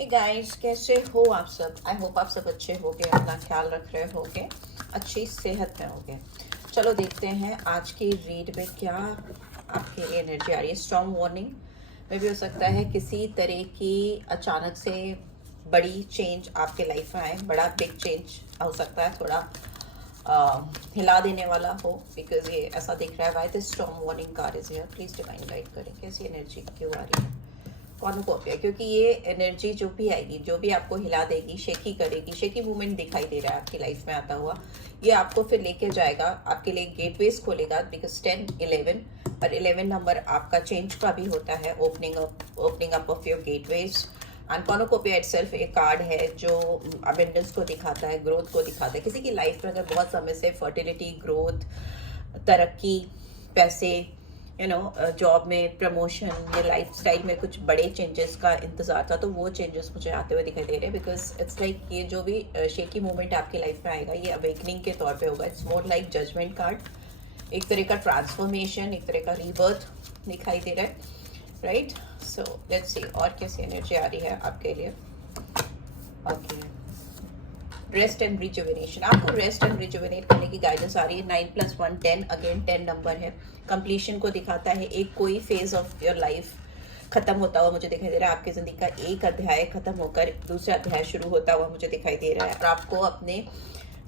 Hey guys, कैसे हो आप सब? आई होप आप सब अच्छे होगे, अपना ख्याल रख रहे होगे, अच्छी सेहत में होगे। चलो देखते हैं आज की रीड में क्या आपके लिए एनर्जी आ रही है। स्ट्रॉन्ग वार्निंग में भी हो सकता है किसी तरह की अचानक से बड़ी चेंज आपके लाइफ में आए, बड़ा बिग चेंज हो सकता है, थोड़ा हिला देने वाला हो, बिकॉज ये ऐसा दिख रहा है। Why the strong warning card is here, please divine guide करें कैसी एनर्जी क्यों आ रही है कॉर्नुकोपिया, क्योंकि ये एनर्जी जो भी आएगी, जो भी आपको हिला देगी, शेकी करेगी, शेकी मूवमेंट दिखाई दे रहा है आपकी लाइफ में आता हुआ, ये आपको फिर लेके जाएगा, आपके लिए गेटवेज खोलेगा। बिकॉज 10 11 और 11 नंबर आपका चेंज का भी होता है, opening up of your gateways. And cornucopia itself एक कार्ड है जो अबेंडेंस को दिखाता है, ग्रोथ को दिखाता है। किसी की लाइफ में अगर बहुत समय से फर्टिलिटी, ग्रोथ, तरक्की, पैसे, जॉब में प्रमोशन या लाइफस्टाइल में कुछ बड़े चेंजेस का इंतजार था, तो वो चेंजेस मुझे आते हुए दिखाई दे रहे हैं। बिकॉज इट्स लाइक ये जो भी शेकी मोमेंट आपकी लाइफ में आएगा, ये अवेकनिंग के तौर पे होगा। It's more like judgement card, एक तरह का ट्रांसफॉर्मेशन, एक तरह का रीबर्थ दिखाई दे रहा है, राइट? सो लेट्स सी और कैसी एनर्जी आ रही है आपके लिए। ओके, रेस्ट एंड रिजुविनेशन, आपको रेस्ट एंड रिजुविनेट करने की गाइडेंस आ रही है। 9 + 1 10, अगेन 10 नंबर है, कंप्लीशन को दिखाता है। एक कोई फेज ऑफ योर लाइफ खत्म होता हुआ मुझे दिखाई दे रहा है। आपकी जिंदगी का एक अध्याय खत्म होकर दूसरा अध्याय शुरू होता हुआ मुझे दिखाई दे रहा है। और आपको अपने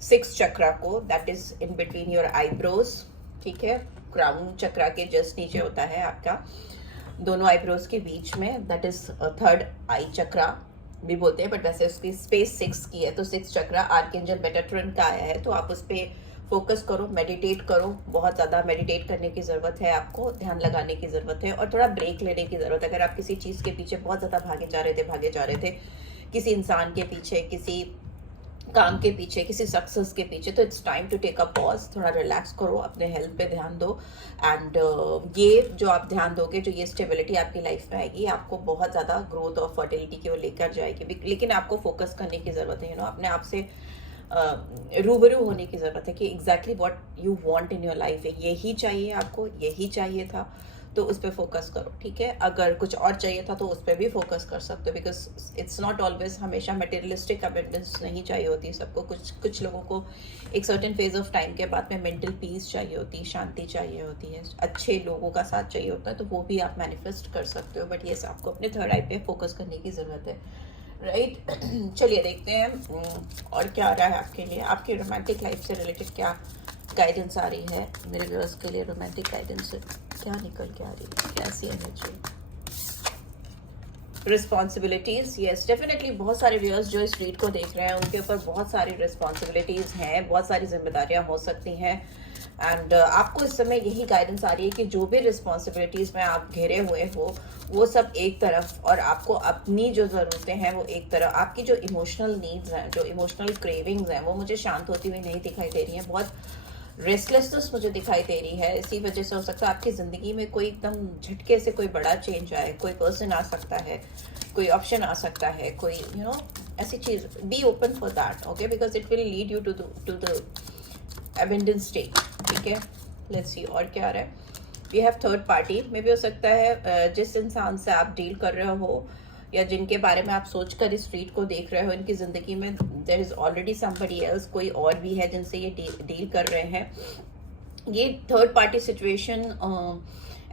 6 चक्रा को, that is in between your eyebrows, ठीक है, क्राउन चक्रा के जस्ट नीचे होता है आपका, दोनों आईब्रोज के बीच में, दैट इज 3rd आई चक्रा भी बोलते हैं, बट वैसे उसकी स्पेस 6 की है। तो 6 चक्रा आर्कएंजल मेटाट्रॉन का आया है, तो आप उस पर फोकस करो, मेडिटेट करो। बहुत ज़्यादा मेडिटेट करने की ज़रूरत है, आपको ध्यान लगाने की ज़रूरत है और थोड़ा ब्रेक लेने की ज़रूरत है। अगर आप किसी चीज़ के पीछे बहुत ज़्यादा भागे जा रहे थे, किसी इंसान के पीछे, किसी काम के पीछे, किसी सक्सेस के पीछे, तो it's time to take a pause, थोड़ा रिलैक्स करो, अपने हेल्थ पे ध्यान दो। एंड ये जो आप ध्यान दोगे, जो ये स्टेबिलिटी आपकी लाइफ में आएगी, आपको बहुत ज़्यादा ग्रोथ और फर्टिलिटी की ओर लेकर जाएगी। लेकिन आपको फोकस करने की ज़रूरत है, अपने आप से रूबरू होने की ज़रूरत है कि exactly what you want in your life है, यही चाहिए आपको, यही चाहिए था, तो उस पर फोकस करो, ठीक है। अगर कुछ और चाहिए था तो उस पर भी फोकस कर सकते हो, बिकॉज इट्स नॉट ऑलवेज, हमेशा मटेरियलिस्टिक अबेंडेंस नहीं चाहिए होती सबको। कुछ लोगों को एक सर्टेन फेज ऑफ टाइम के बाद में मेंटल पीस चाहिए होती है, शांति चाहिए होती है, अच्छे लोगों का साथ चाहिए होता है, तो वो भी आप मैनिफेस्ट कर सकते हो। बट येस, आपको अपने 3rd आई पे फोकस करने की ज़रूरत है, राइट? चलिए देखते हैं और क्या आ रहा है आपके लिए, आपकी रोमांटिक लाइफ से रिलेटेड क्या गाइडेंस आ रही है मेरे व्यूअर्स के लिए। रोमांटिक गाइडेंस क्या निकल के आ रही है, कैसी एनर्जी? Responsibilities, yes definitely. बहुत सारे व्यूअर्स जो इस रीड को देख रहे हैं, उनके ऊपर बहुत सारी रिस्पॉन्सिबिलिटीज हैं, बहुत सारी जिम्मेदारियां हो सकती हैं। एंड आपको इस समय यही गाइडेंस आ रही है कि जो भी रिस्पॉन्सिबिलिटीज में आप घिरे हुए हो, वो सब एक तरफ, और आपको अपनी जो ज़रूरतें हैं वो एक तरफ। आपकी जो इमोशनल नीड्स हैं, जो इमोशनल क्रेविंग्स हैं, वो मुझे शांत होती हुई नहीं दिखाई दे रही हैं। बहुत रेस्टलेसनेस मुझे दिखाई दे रही है। इसी वजह से हो सकता है आपकी ज़िंदगी में कोई एकदम झटके से कोई बड़ा चेंज आए, कोई पर्सन आ सकता है, कोई ऑप्शन आ सकता है, कोई ऐसी चीज़। Be open for that, okay, because it will lead you to the abundance state, ठीक है। लेट्स सी और क्या आ रहा है। वी हैव 3rd पार्टी में भी हो सकता है जिस इंसान से आप डील कर रहे हो या जिनके बारे में आप सोचकर इस रीड को देख रहे हो, इनकी ज़िंदगी में there is already somebody else, कोई और भी है जिनसे ये डील कर रहे हैं। ये 3rd पार्टी सिचुएशन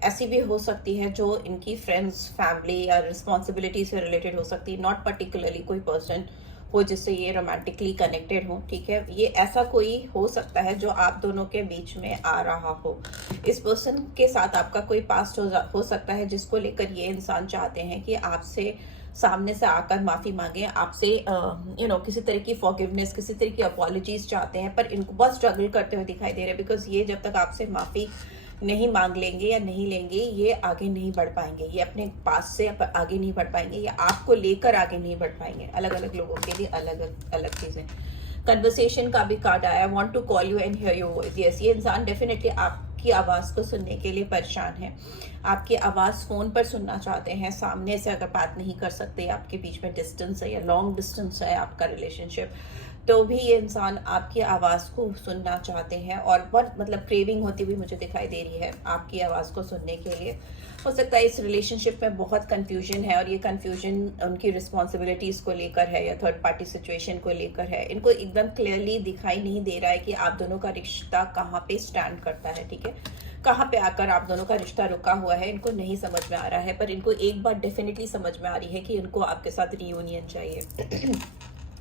ऐसी भी हो सकती है जो इनकी फ्रेंड्स, फैमिली या रिस्पॉन्सिबिलिटी से रिलेटेड हो सकती है, नॉट पर्टिकुलरली कोई पर्सन हो जिससे ये रोमांटिकली कनेक्टेड हो, ठीक है। ये ऐसा कोई हो सकता है जो आप दोनों के बीच में आ रहा हो। इस पर्सन के साथ आपका कोई पास्ट हो सकता है, जिसको लेकर ये इंसान चाहते हैं कि आपसे सामने से आकर माफ़ी मांगे, आपसे किसी तरह की फॉरगिवनेस, किसी तरह की अपॉलॉजीज चाहते हैं, पर इनको बहुत स्ट्रगल करते हुए दिखाई दे रहे हैं। बिकॉज ये जब तक आपसे माफ़ी नहीं मांग लेंगे या नहीं लेंगे, ये आगे नहीं बढ़ पाएंगे, ये अपने पास से आगे नहीं बढ़ पाएंगे, या आपको लेकर आगे नहीं बढ़ पाएंगे। अलग अलग लोगों के लिए अलग अलग चीज़ें। कन्वर्सेशन का भी कार्ड आया, want to call you and hear your voice. Yes, ये इंसान डेफिनेटली आपकी आवाज़ को सुनने के लिए परेशान है, आपकी आवाज़ फ़ोन पर सुनना चाहते हैं। सामने से अगर बात नहीं कर सकते, आपके बीच में डिस्टेंस है या लॉन्ग डिस्टेंस है आपका रिलेशनशिप, तो भी ये इंसान आपकी आवाज़ को सुनना चाहते हैं और बहुत मतलब क्रेविंग होती हुई मुझे दिखाई दे रही है आपकी आवाज़ को सुनने के लिए। हो सकता है इस रिलेशनशिप में बहुत कंफ्यूजन है और ये कंफ्यूजन उनकी रिस्पॉन्सिबिलिटीज़ को लेकर है या थर्ड पार्टी सिचुएशन को लेकर है। इनको एकदम क्लियरली दिखाई नहीं दे रहा है कि आप दोनों का रिश्ता कहाँ पे स्टैंड करता है, ठीक है, कहाँ पे आकर आप दोनों का रिश्ता रुका हुआ है, इनको नहीं समझ में आ रहा है। पर इनको एक बात डेफिनेटली समझ में आ रही है कि इनको आपके साथ रियूनियन चाहिए।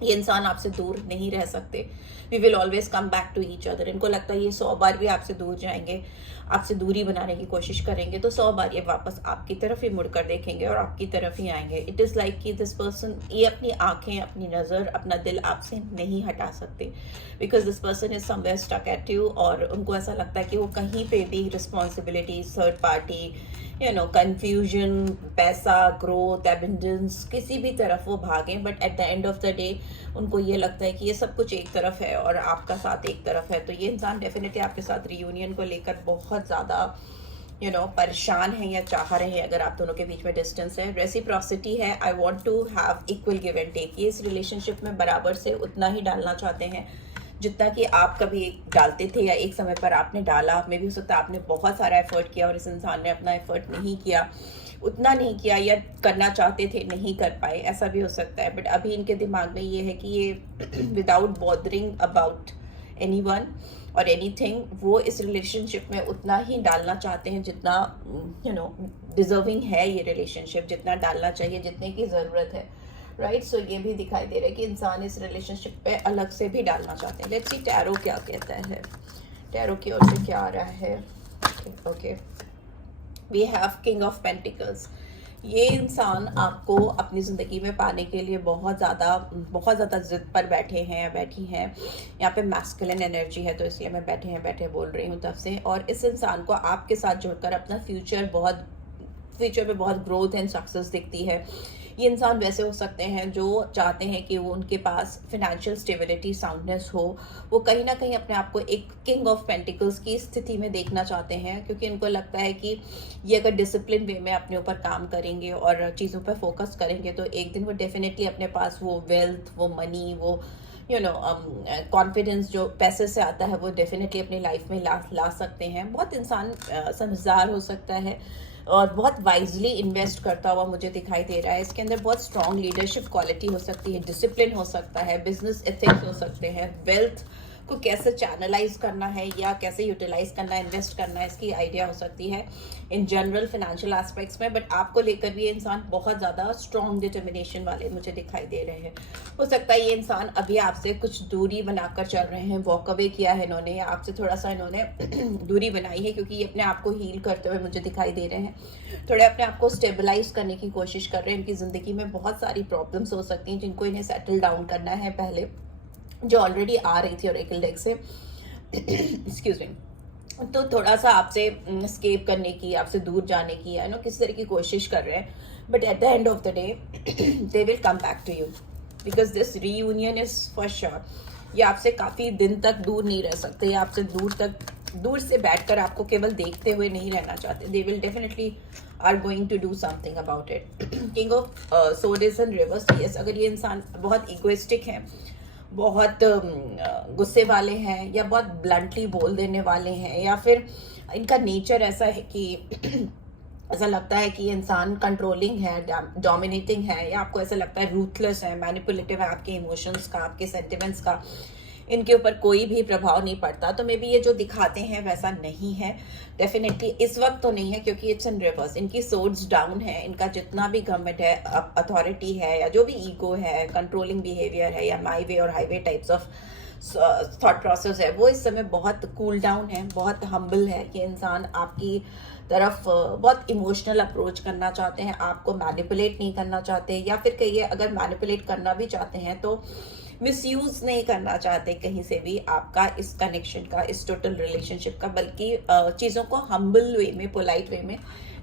ये इंसान आपसे दूर नहीं रह सकते। We will always come back to each other. इनको लगता है ये 100 बार भी आपसे दूर जाएंगे, आपसे दूरी बनाने की कोशिश करेंगे तो 100 बार ये वापस आपकी तरफ ही मुड़कर देखेंगे और आपकी तरफ ही आएंगे। इट इज़ लाइक कि दिस पर्सन, ये अपनी आंखें, अपनी नज़र, अपना दिल आपसे नहीं हटा सकते, because this person is somewhere stuck at you. और उनको ऐसा लगता है कि वो कहीं पे भी रिस्पॉन्सिबिलिटी, थर्ड पार्टी, कंफ्यूजन, पैसा, ग्रोथ, एबंडेंस, किसी भी तरफ वो भागें, but at the end of the day उनको ये लगता है कि ये सब कुछ एक तरफ है और आपका साथ एक तरफ है। तो ये इंसान डेफिनेटली आपके साथ रियूनियन को लेकर बहुत ज़्यादा परेशान है या चाह रहे हैं। अगर आप दोनों के बीच में डिस्टेंस है, रेसिप्रोसिटी है, I want to have equal give and take. ये इस रिलेशनशिप में बराबर से उतना ही डालना चाहते हैं जितना कि आप कभी डालते थे या एक समय पर आपने डाला। मे भी हो सकता है आपने बहुत सारा एफर्ट किया और इस इंसान ने अपना एफर्ट नहीं किया, उतना नहीं किया, या करना चाहते थे नहीं कर पाए, ऐसा भी हो सकता है। बट अभी इनके दिमाग में ये है कि ये विदाउट बॉदरिंग अबाउट एनीवन और एनीथिंग, वो इस रिलेशनशिप में उतना ही डालना चाहते हैं जितना डिजर्विंग है ये रिलेशनशिप, जितना डालना चाहिए, जितने की ज़रूरत है, राइट। सो ये भी दिखाई दे रहा है कि इंसान इस रिलेशनशिप पे अलग से भी डालना चाहते हैं। लेट्स सी टैरो क्या कहता है, टैरो की ओर से क्या आ रहा है। Okay, we have king of pentacles. ये इंसान आपको अपनी ज़िंदगी में पाने के लिए बहुत ज़्यादा जिद पर बैठे हैं, बैठी हैं। यहाँ पे मैस्कुलिन एनर्जी है तो इसलिए मैं बैठे बोल रही हूँ तब से। और इस इंसान को आपके साथ जुड़कर अपना फ्यूचर में बहुत ग्रोथ एंड सक्सेस दिखती है। ये इंसान वैसे हो सकते हैं जो चाहते हैं कि वो उनके पास फिनेंशियल स्टेबिलिटी, साउंडनेस हो। वो कहीं ना कहीं अपने आप को एक किंग ऑफ पेंटिकल्स की स्थिति में देखना चाहते हैं, क्योंकि इनको लगता है कि ये अगर डिसिप्लिन वे में अपने ऊपर काम करेंगे और चीज़ों पर फोकस करेंगे तो एक दिन वो डेफिनेटली अपने पास वो वेल्थ, वो मनी, वो कॉन्फिडेंस जो पैसे से आता है वो डेफिनेटली अपनी लाइफ में ला सकते हैं। बहुत इंसान समझदार हो सकता है और बहुत वाइजली इन्वेस्ट करता हुआ मुझे दिखाई दे रहा है। इसके अंदर बहुत स्ट्रॉन्ग लीडरशिप क्वालिटी हो सकती है, डिसिप्लिन हो सकता है, बिजनेस एथिक्स हो सकते हैं, वेल्थ को कैसे चैनलाइज करना है या कैसे यूटिलाइज करना है, इन्वेस्ट करना है, इसकी आइडिया हो सकती है इन जनरल फाइनेंशियल एस्पेक्ट्स में। बट आपको लेकर भी ये इंसान बहुत ज़्यादा स्ट्रॉन्ग डिटर्मिनेशन वाले मुझे दिखाई दे रहे हैं। हो सकता है ये इंसान अभी आपसे कुछ दूरी बनाकर चल रहे हैं, वॉक अवे किया है इन्होंने, या आपसे थोड़ा सा इन्होंने दूरी बनाई है, क्योंकि ये अपने आप को हील करते हुए मुझे दिखाई दे रहे हैं। थोड़े अपने आप को स्टेबलाइज करने की कोशिश कर रहे हैं। इनकी ज़िंदगी में बहुत सारी प्रॉब्लम्स हो सकती हैं जिनको इन्हें सेटल डाउन करना है पहले, जो ऑलरेडी आ रही थी ऑरेकल डेक से। Excuse me. तो थोड़ा सा आपसे स्केप करने की, आपसे दूर जाने की, किसी तरह की कोशिश कर रहे हैं। But at the end of the day they will come back to you, because this reunion is for sure. ये आपसे काफ़ी दिन तक दूर नहीं रह सकते, ये आपसे दूर से बैठकर आपको केवल देखते हुए नहीं रहना चाहते। They will definitely are going to do something about it. King of sword is in reverse. Yes, अगर ये इंसान बहुत इगोइस्टिक है, बहुत गुस्से वाले हैं, या बहुत ब्लंटली बोल देने वाले हैं, या फिर इनका नेचर ऐसा है कि ऐसा लगता है कि ये इंसान कंट्रोलिंग है, डोमिनेटिंग है, या आपको ऐसा लगता है रूथलेस है, मैनिपुलेटिव है, आपके इमोशंस का, आपके सेंटिमेंट्स का इनके ऊपर कोई भी प्रभाव नहीं पड़ता, तो मे बी ये जो दिखाते हैं वैसा नहीं है। डेफिनेटली इस वक्त तो नहीं है, क्योंकि इट्स इन रिवर्स। इनकी सोर्स डाउन है। इनका जितना भी गवर्नमेंट है, अथॉरिटी है, या जो भी ईगो है, कंट्रोलिंग बिहेवियर है, या माई वे और highway types of thought process है, वो इस समय बहुत कूल डाउन है, बहुत हम्बल है। ये इंसान आपकी तरफ बहुत इमोशनल अप्रोच करना चाहते हैं, आपको मैनिपुलेट नहीं करना चाहते, या फिर कहिए अगर मैनिपुलेट करना भी चाहते हैं तो मिसयूज नहीं करना चाहते कहीं से भी आपका, इस कनेक्शन का, इस टोटल रिलेशनशिप का, बल्कि चीज़ों को हम्बल वे में, पोलाइट वे में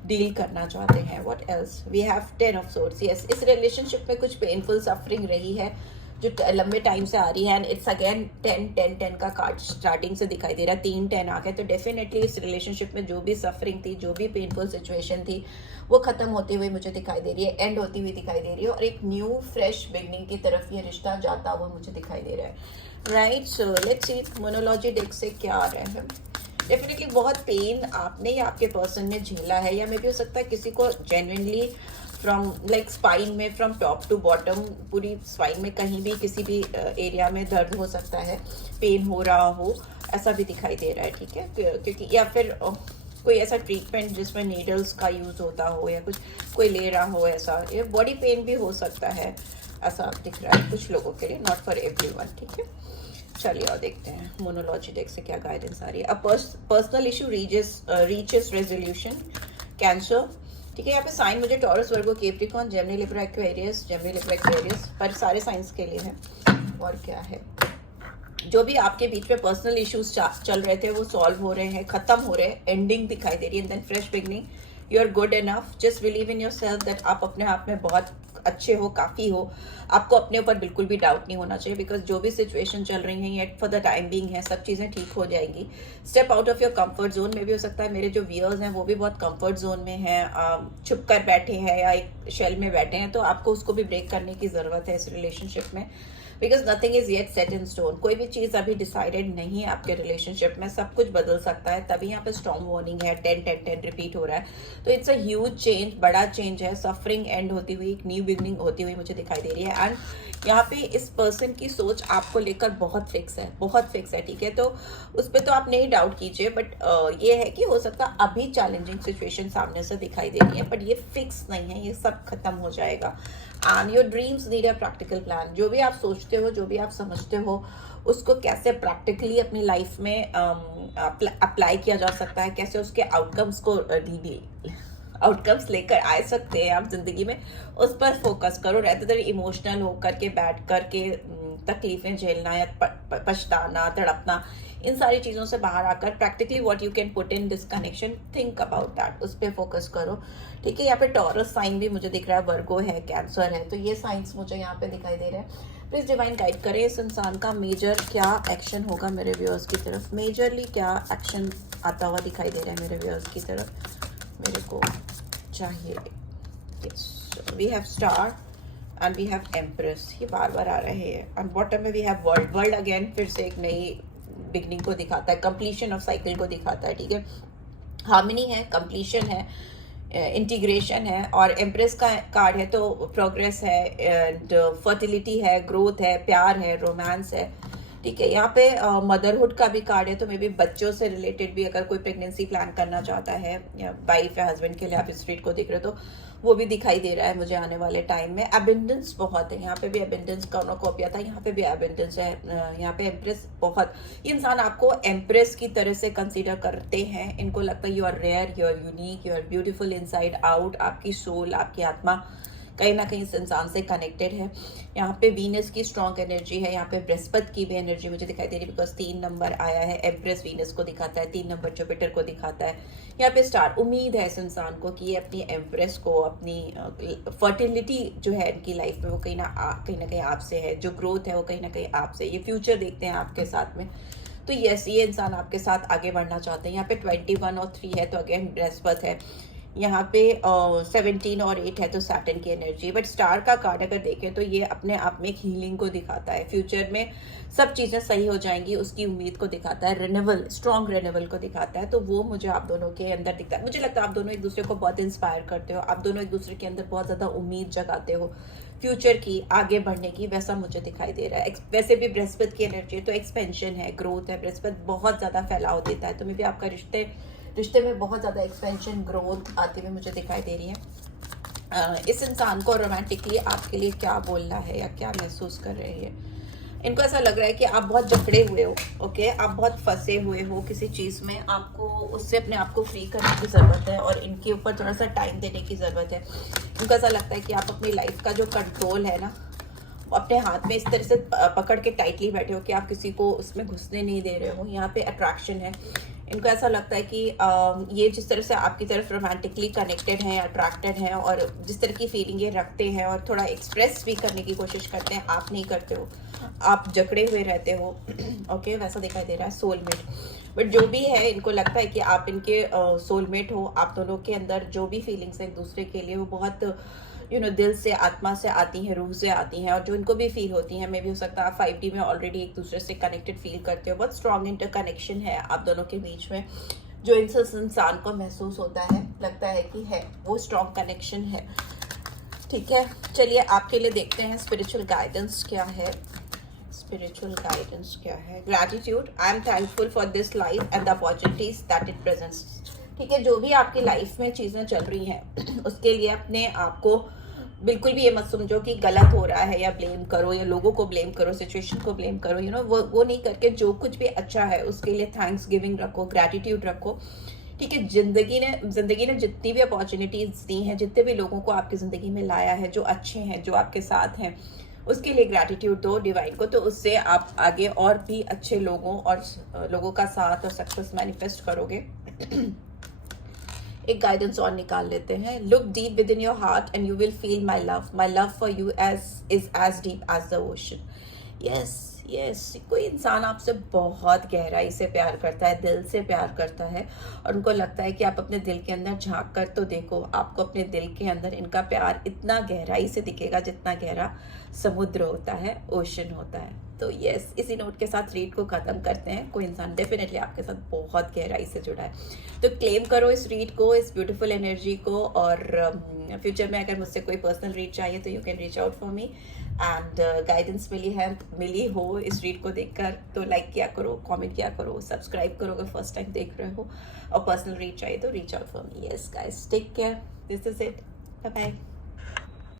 डील करना चाहते हैं। What else, we have 10 of swords. Yes, इस रिलेशनशिप में कुछ पेनफुल सफरिंग रही है, जो लंबे टाइम से आ रही है, एंड इट्स अगेन 10-10-10 का कार्ड स्टार्टिंग से दिखाई दे रहा है, 3-10 आ गए। तो डेफिनेटली इस रिलेशनशिप में जो भी सफरिंग थी, जो भी पेनफुल सिचुएशन थी, वो खत्म होती हुई मुझे दिखाई दे रही है, एंड होती हुई दिखाई दे रही है, और एक न्यू फ्रेश बिगनिंग की तरफ ये रिश्ता जाता हुआ मुझे दिखाई दे रहा है। Right, so let's see Moonology deck से क्या आ रहा है। डेफिनेटली बहुत पेन आपने या आपके पर्सन ने झेला है, या मे भी हो सकता है किसी को जेन्युइनली फ्रॉम लाइक स्पाइन में, फ्रॉम टॉप टू बॉटम, पूरी स्पाइन में कहीं भी किसी भी एरिया में दर्द हो सकता है, पेन हो रहा हो, ऐसा भी दिखाई दे रहा है। ठीक है, क्योंकि या फिर कोई ऐसा ट्रीटमेंट जिसमें नीडल्स का यूज़ होता हो, या कुछ कोई ले रहा हो, ऐसा ये बॉडी पेन भी हो सकता है, ऐसा दिख रहा है कुछ लोगों के लिए, नॉट फॉर एवरीवन। ठीक है, चलिए और देखते हैं मोनोलॉजी डेक से क्या गाइडेंस आ रही है। Personal issue reaches resolution, Cancer. ठीक है, यहाँ पे साइन मुझे Taurus, Virgo, Capricorn, Gemini, Libra, Aquarius, Gemini, Libra, Aquarius, पर सारे साइंस के लिए है। और क्या है, जो भी आपके बीच में पर्सनल इश्यूज चल रहे थे वो सॉल्व हो रहे हैं, खत्म हो रहे हैं, एंडिंग दिखाई दे रही है, and then fresh beginning. You are good enough, just believe in yourself that आप अपने आप में बहुत अच्छे हो, काफ़ी हो। आपको अपने ऊपर बिल्कुल भी डाउट नहीं होना चाहिए, बिकॉज जो भी सिचुएशन चल रही है ये फॉर द टाइम बीइंग है, सब चीज़ें ठीक हो जाएंगी। Step out of your comfort zone में भी हो सकता है मेरे जो व्यूअर्स हैं वो भी बहुत कंफर्ट जोन में हैं, छुप कर बैठे हैं या एक शेल में बैठे हैं, तो आपको उसको भी ब्रेक करने की ज़रूरत है इस रिलेशनशिप में, because nothing is yet set in stone. कोई भी चीज़ अभी डिसाइडेड नहीं है आपके रिलेशनशिप में, सब कुछ बदल सकता है, तभी यहाँ पे स्ट्रॉन्ग वार्निंग है, 10-10-10 रिपीट हो रहा है। तो इट्स अ ह्यूज चेंज, बड़ा चेंज है, सफरिंग एंड होती हुई एक न्यू बिगनिंग होती हुई मुझे दिखाई दे रही है। एंड यहाँ पे इस पर्सन की सोच आपको लेकर बहुत फिक्स है, बहुत फिक्स है। ठीक है, तो उस पर तो आप नहीं डाउट कीजिए, बट ये है कि हो सकता है अभी चैलेंजिंग सिचुएशन सामने से दिखाई दे रही है, बट ये फिक्स नहीं है, ये सब खत्म हो जाएगा। And your dreams need a practical plan. जो भी आप सोचते हो, जो भी आप समझते हो, उसको कैसे प्रैक्टिकली अपनी लाइफ में अप्लाई किया जा सकता है, कैसे उसके आउटकम्स लेकर आ सकते हैं आप जिंदगी में, उस पर फोकस करो, रहते देर इमोशनल होकर के बैठ कर के तकलीफें झेलना या पछताना, तड़पना, इन सारी चीज़ों से बाहर आकर practically what you can put in this connection, think about that, उस पर फोकस करो। ठीक है, यहाँ पे टॉरस साइन भी मुझे दिख रहा है, वर्गो है, कैंसर है, तो ये साइंस मुझे यहाँ पे दिखाई दे रहे हैं। प्लीज़ डिवाइन गाइड करें, इस इंसान का मेजर क्या एक्शन होगा मेरे व्यूअर्स की तरफ, मेजरली क्या एक्शन आता हुआ दिखाई दे रहा है मेरे व्यूअर्स की तरफ, मेरे को चाहिए। Yes, we have star and we have empress, ये बार बार आ रहे हैं। एंड बॉटम में we have world. World again फिर से एक नई बिगनिंग को दिखाता है, कंप्लीशन ऑफ साइकिल को दिखाता है। ठीक है, हार्मनी है, कंप्लीशन है, इंटीग्रेशन है, और एम्प्रेस का कार्ड है तो प्रोग्रेस है, एंड फर्टिलिटी है, ग्रोथ है, प्यार है, रोमांस है। ठीक है, यहाँ पे मदरहुड का भी कार्ड है, तो मे बी बच्चों से रिलेटेड भी अगर कोई प्रेगनेंसी प्लान करना चाहता है, या वाइफ या हस्बैंड के लिए आप स्ट्रीट को देख रहे हो, तो वो भी दिखाई दे रहा है मुझे आने वाले टाइम में। अबेंडेंस बहुत है, यहाँ पे भी अबेंडेंस का कॉपिया था, यहाँ पे भी अबेंडेंस है। यहाँ पे एम्प्रेस बहुत, ये इंसान आपको एम्प्रेस की तरह से कंसीडर करते हैं, इनको लगता है you are rare, you are unique, you are beautiful inside out, आपकी सोल, आपकी आत्मा कहीं ना कहीं इस इंसान से कनेक्टेड है। यहाँ पे वीनस की स्ट्रॉन्ग एनर्जी है, यहाँ पे बृहस्पति की भी एनर्जी मुझे दिखाई दे रही है, बिकॉज 3 नंबर आया है, एम्प्रेस वीनस को दिखाता है, 3 नंबर जुपिटर को दिखाता है। यहाँ पे स्टार, उम्मीद है इस इंसान को कि ये अपनी एम्प्रेस को, अपनी फर्टिलिटी जो है इनकी लाइफ में, वो कहीं ना कहीं आपसे है, जो ग्रोथ है वो कहीं ना कहीं आपसे, ये फ्यूचर देखते हैं आपके साथ में। तो यस, ये इंसान आपके साथ आगे बढ़ना चाहते हैं। यहाँ पे 21 और 3 है, तो अगेन बृहस्पति है। यहाँ पे 17 और 8 है, तो सैटर्न की एनर्जी। बट स्टार का कार्ड अगर देखें तो ये अपने आप में एक हीलिंग को दिखाता है, फ्यूचर में सब चीज़ें सही हो जाएंगी उसकी उम्मीद को दिखाता है, रिन्यूअल, स्ट्रॉन्ग रिन्यूअल को दिखाता है। तो वो मुझे आप दोनों के अंदर दिखता है। मुझे लगता है आप दोनों एक दूसरे को बहुत इंस्पायर करते हो, आप दोनों एक दूसरे के अंदर बहुत ज़्यादा उम्मीद जगाते हो फ्यूचर की, आगे बढ़ने की, वैसा मुझे दिखाई दे रहा है। वैसे भी बृहस्पति की एनर्जी तो एक्सपेंशन है, ग्रोथ है, बृहस्पति बहुत ज़्यादा फैलाव देता है, तो मे भी आपका रिश्ते में बहुत ज़्यादा एक्सपेंशन, ग्रोथ आती हुई मुझे दिखाई दे रही है। इस इंसान को रोमांटिकली आपके लिए क्या बोलना है या क्या महसूस कर रहे हैं, इनको ऐसा लग रहा है कि आप बहुत जकड़े हुए हो, ओके, आप बहुत फंसे हुए हो किसी चीज़ में, आपको उससे अपने आप को फ्री करने की ज़रूरत है, और इनके ऊपर थोड़ा सा टाइम देने की ज़रूरत है। इनको ऐसा लगता है कि आप अपनी लाइफ का जो कंट्रोल है ना, अपने हाथ में इस तरह से पकड़ के टाइटली बैठे हो कि आप किसी को उसमें घुसने नहीं दे रहे हो। यहाँ पे अट्रैक्शन है, इनको ऐसा लगता है कि ये जिस तरह से आपकी तरफ रोमांटिकली कनेक्टेड हैं, अट्रैक्टेड हैं, और जिस तरह की फीलिंग ये रखते हैं और थोड़ा एक्सप्रेस भी करने की कोशिश करते हैं, आप नहीं करते हो, आप जकड़े हुए रहते हो। ओके, वैसा दिखाई दे रहा है सोलमेट। बट जो भी है, इनको लगता है कि आप इनके सोलमेट हो। आप दोनों के अंदर जो भी फीलिंग्स हैं एक दूसरे के लिए, वो बहुत दिल से, आत्मा से आती हैं, रूह से आती हैं, और जो इनको भी फील होती हैं। मे भी हो सकता है आप 5D में ऑलरेडी एक दूसरे से कनेक्टेड फील करते हो। बहुत स्ट्रॉन्ग इंटर कनेक्शन है आप दोनों के बीच में, जो इंसान को महसूस होता है, लगता है कि है, वो स्ट्रॉन्ग कनेक्शन है। ठीक है, चलिए आपके लिए देखते हैं स्पिरिचुअल गाइडेंस क्या है। स्पिरिचुअल गाइडेंस क्या है? Gratitude, I am thankful for this life and the opportunities that it presents. ठीक है, जो भी आपकी लाइफ में चीज़ें चल रही हैं उसके लिए अपने आप को बिल्कुल भी ये मत समझो कि गलत हो रहा है, या ब्लेम करो, या लोगों को ब्लेम करो, सिचुएशन को ब्लेम करो। वो नहीं करके जो कुछ भी अच्छा है उसके लिए थैंक्स गिविंग रखो, ग्रैटिट्यूड रखो। ठीक है, जिंदगी ने जितनी भी अपॉर्चुनिटीज दी हैं, जितने भी लोगों को आपकी ज़िंदगी में लाया है, जो अच्छे हैं, जो आपके साथ हैं, उसके लिए ग्रैटिट्यूड दो डिवाइन को। तो उससे आप आगे और भी अच्छे लोगों का साथ और सक्सेस मैनिफेस्ट करोगे। एक गाइडेंस और निकाल लेते हैं। Look deep within your heart and you will feel my love for you is as deep as the ocean. Yes, कोई इंसान आपसे बहुत गहराई से प्यार करता है, दिल से प्यार करता है, और उनको लगता है कि आप अपने दिल के अंदर झांक कर तो देखो, आपको अपने दिल के अंदर इनका प्यार इतना गहराई से दिखेगा जितना गहरा समुद्र होता है, ओशन होता है। तो यस, इसी नोट के साथ रीड को ख़त्म करते हैं। कोई इंसान डेफिनेटली आपके साथ बहुत गहराई से जुड़ा है, तो क्लेम करो इस रीड को, इस ब्यूटीफुल एनर्जी को। और फ्यूचर में अगर मुझसे कोई पर्सनल रीड चाहिए तो you can reach out for me. And guidance मिली हो इस रीड को देखकर तो लाइक किया करो, कमेंट किया करो, सब्सक्राइब करो अगर फर्स्ट टाइम देख रहे हो, और पर्सनल रीड चाहिए तो reach out for me. Yes guys, take care, this is it, bye bye.